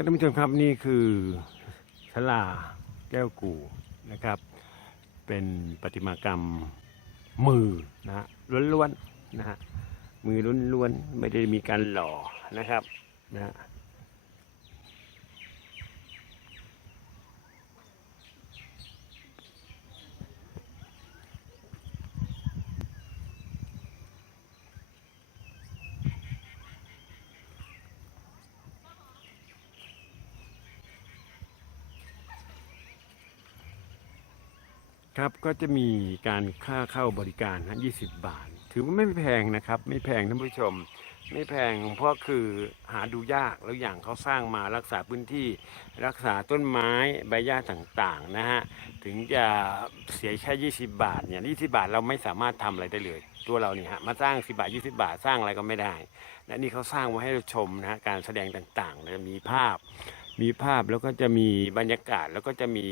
ท่านผู้ชมครับนี่คือชลาแก้วกูนะครับ เป็นประติมากรรมมือนะฮะล้วนๆนะฮะมือล้วนๆไม่ได้มีการหล่อนะครับนะฮะ ครับก็จะมีการค่าเข้าบริการนะ20 บาท ถือว่าไม่แพงนะครับ ไม่แพงท่านผู้ชม ไม่แพงเพราะคือหาดูยากแล้วอย่างเขาสร้างมารักษาพื้นที่ รักษาต้นไม้ใบหญ้าต่างๆนะฮะถึงจะเสียแค่ 20 บาทเนี่ย20 บาทเราไม่สามารถทำอะไรได้เลย ตัวเราเนี่ยฮะมาสร้าง 10 บาท 20 บาทสร้างอะไรก็ไม่ได้และนี่เขาสร้างไว้ให้เราชมนะฮะการแสดงต่างๆนะมีภาพ มีภาพแล้วก็จะมีบรรยากาศแล้วก็จะมี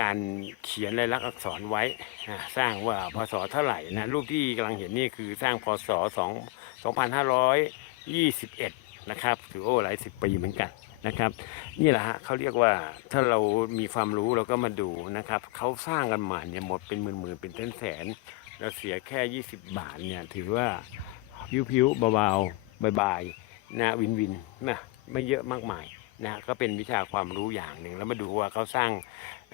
การเขียนลายลักษณ์อักษรไว้สร้างว่าพศเท่าไหร่นะรูปที่กำลังเห็นนี่คือสร้างพศ2521นะครับถือโอ้หลายสิบปีเหมือนกันนะครับ นี่แหละฮะเขาเรียกว่าถ้าเรามีความรู้เราก็มาดูนะครับเขาสร้างกันมาเนี่ยหมดเป็นหมื่นๆเป็นแสนๆเราเสียแค่ 20 บาทเนี่ยถือว่าผิวๆเบาๆบายๆนะวินวินนะไม่เยอะมากมายนะก็เป็นวิชาความรู้อย่างหนึ่งแล้วมาดูว่าเขาสร้าง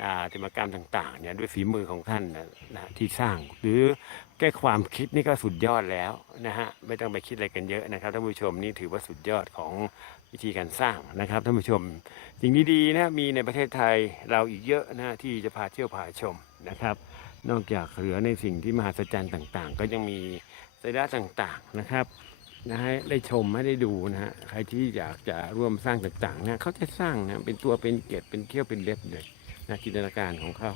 อ่าจิตรกรรมต่างๆเนี่ยด้วยฝีมือของท่านนะนะที่สร้างหรือแค่ความคิดนี่ก็สุดยอดแล้วนะฮะไม่ต้องไปคิดอะไรกันเยอะนะครับท่านผู้ชมนี่ถือว่าสุดยอดของวิธีการสร้างนะครับท่านผู้ชมสิ่งดีๆนะมีในประเทศไทยเราอีกเยอะนะที่จะพาเที่ยวพาชมนะครับ นอกจากเหลือในสิ่งที่มหัศจรรย์ต่างๆ ก็ยังมีสาระต่างๆนะครับนะให้ได้ชมให้ได้ดูนะฮะใครที่อยากจะร่วมสร้างต่างๆนะเขาจะสร้างนะเป็นตัวเป็นเกล็ดเป็นเขี้ยวเป็นเล็บเลย นะจินตนาการของเขา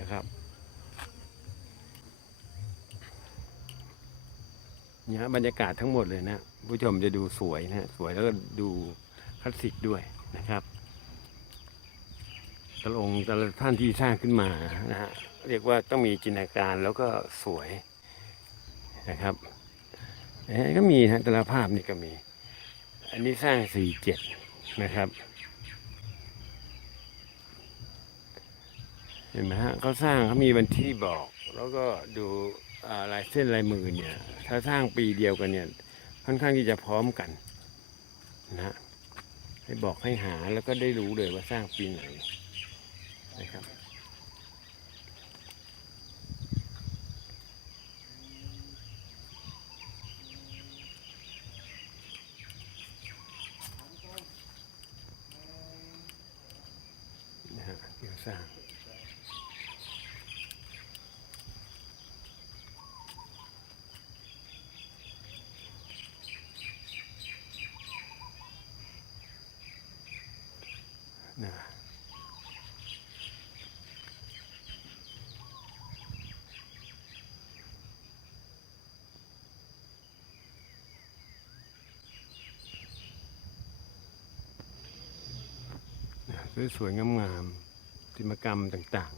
นะครับเนี่ยฮะบรรยากาศทั้งหมดเลยนะผู้ชมจะดูสวยนะสวยแล้วก็ดูคลาสสิกด้วยนะครับตละองค์แต่ละท่านที่สร้างขึ้นมานะฮะเรียกว่าต้องมีจินตนาการแล้วก็สวยนะครับเอ๊ะก็มีนะแต่ละภาพนี่ก็มี อันนี้สร้างสี่เจ็ดนะครับ ห็นไหมฮะเขาสร้างเขามีวันที่บอก แล้วก็ดูลายเส้นลายมือเนี่ย ถ้าสร้างปีเดียวกันเนี่ย ค่อนข้างที่จะพร้อมกันนะฮะให้บอกให้หาแล้วก็ได้รู้เลยว่าสร้างปีไหนนะครับนะฮะที่เขาสร้าง นะ สวยๆงามๆศิลปกรรมต่าง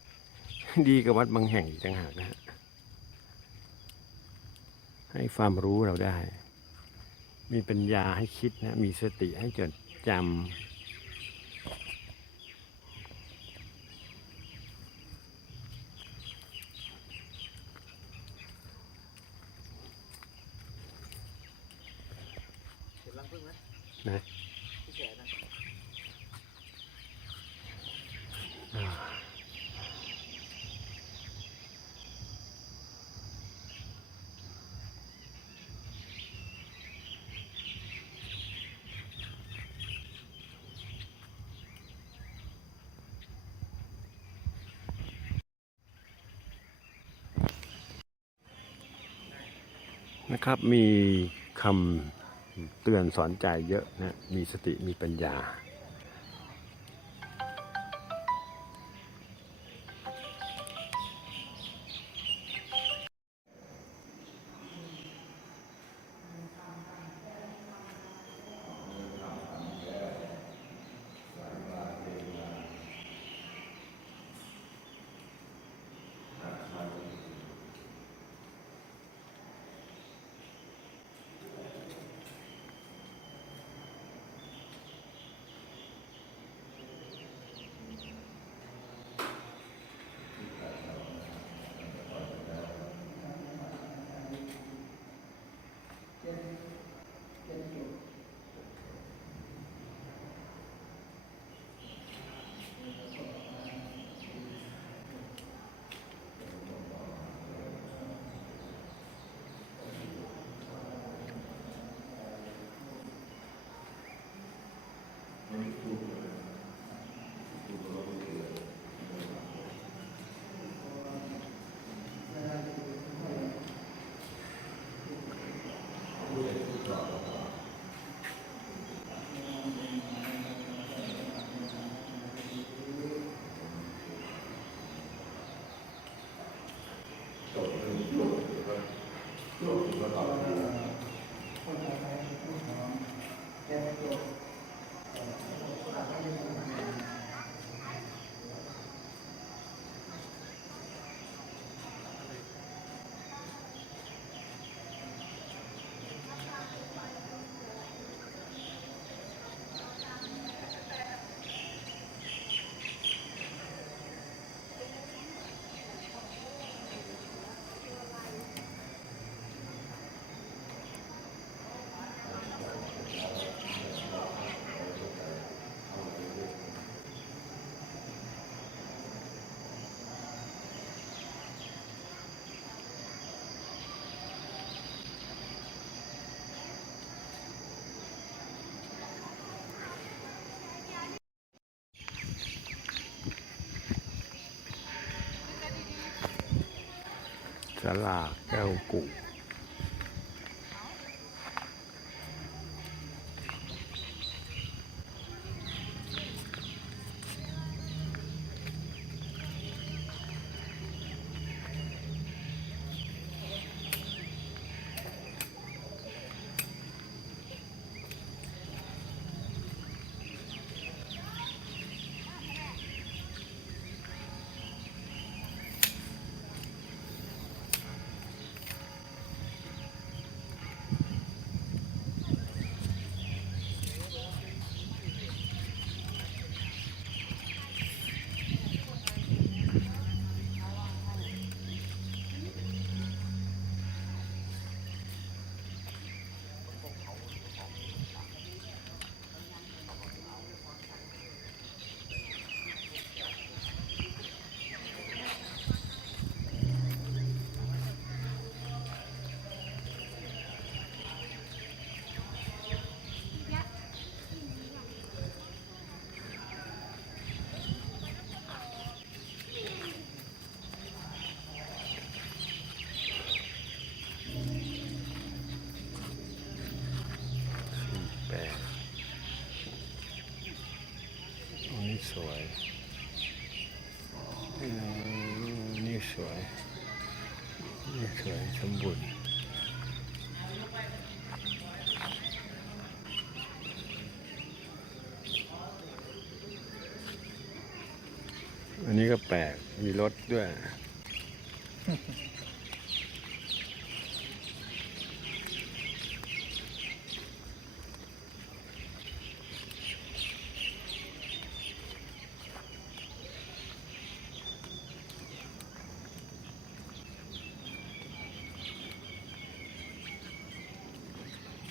ๆ ดีกับวัดบางแห่งอีกต่างหากนะฮะให้ความรู้เราได้ มีปัญญาให้คิดนะ มีสติให้จดจำเห็นรังผึ้งไหมนะ ที่แขนนะ อ่า นะครับมีคำเตือนสอนใจเยอะนะมีสติมีปัญญา ลาแก้วกุ่แปดอันนี้ สวยนี่สวย นี่สวยสมบูรณ์อันนี้ก็แปลก มีรถด้วย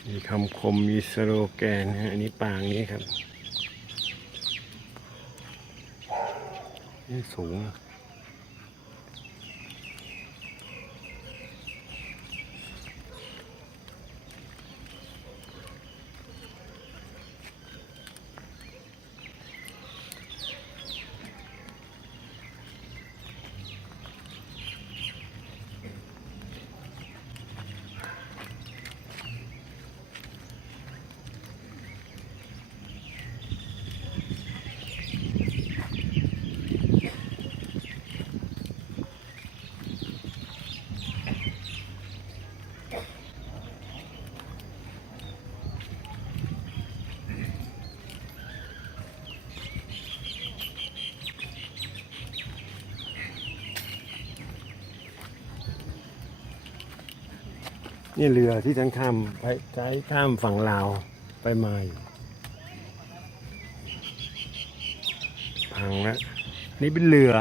มีคำคมมีสโลแกนนะฮะอันนี้ปางนี้ครับ นี่สูง นี่เรือที่ฉันข้ามไปใช้ข้ามฝั่งลาวไปมาอยู่พังแล้วนี่เป็นเรือ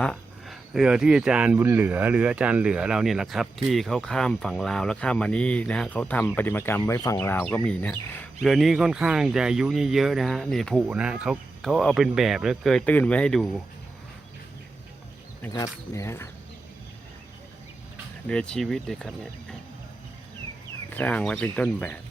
เรือที่อาจารย์บุญเหลือหรืออาจารย์เหลือเราเนี่ยแหละครับ ที่เขาข้ามฝั่งลาวแล้วข้ามมานี่นะฮะเขาทำปฏิมากรรมไว้ฝั่งลาวก็มีนะเรือนี้ค่อนข้างจะอายุนี่เยอะนะฮะนี่ผุนะเขาเขาเอาเป็นแบบแล้วเกยตื้นไว้ให้ดูนะครับเนี่ยฮะเรือชีวิตเลยครับเนี่ย สร้างไว้เป็นต้นแบบ